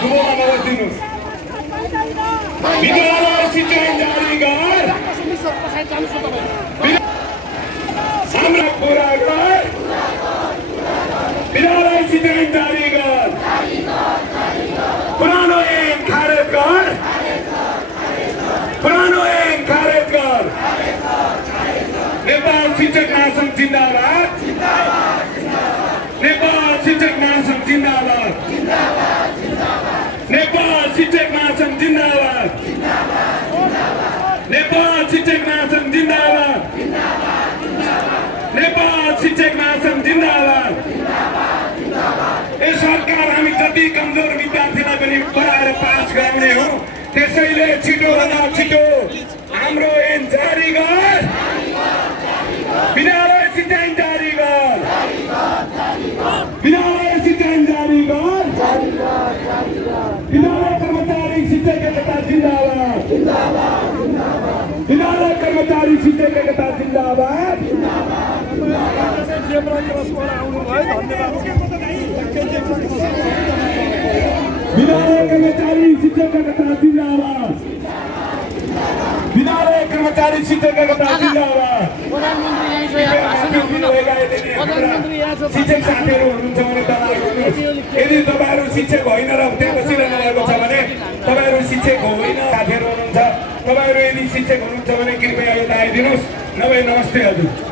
दुवोमा नगद दिनुहोस् विद्यालय शिक्षा जारी गर हाम्रा कुरा गर विद्यालय शिक्षा जारी गर पुरानो ऐन खारेज कर पुरानो ऐन खारेज कर नेपाल शिक्षक महासंघ जिन्दाबाद नेपाल शिक्षक महासंघ जिन्दाबाद नेपाल शिक्षक महासंघ जिन्दाबाद नेपाल शिक्षक महासंघ जिन्दाबाद नेपाल शिक्षक महासंघ जिन्दाबाद ए सरकार हामी जति कमजोर विद्यार्थीलाई पनि पढाएर पास गराउने हो त्यसैले छिटो भन्दा छिटो हाम्रो ऐन जारी गर विद्यालय शिक्षा जारी गर विद्यालय शिक्षा जारी गर विद्यालय कर्मचारी शिक्षक एकता जिन्दाबाद विद्यालय कर्मचारी शिक्षक एकता जिन्दाबाद विद्यालय कर्मचारी शिक्षक एकता जिन्दाबाद विद्यालय कर्मचारी शिक्षक एकता जिन्दाबाद शिक्षक साथीहरू हुनुहुन्छ भने यदि तपाईहरु शिक्षक होइन र त्यहाँ बसिरहनु भएको छ भने तपाईहरु शिक्षक होइन साथीहरू हुनुहुन्छ तपाईहरु यदि शिक्षक हुनुहुन्छ भने कृपया यता आइदिनुस् नभए नमस्ते हजुर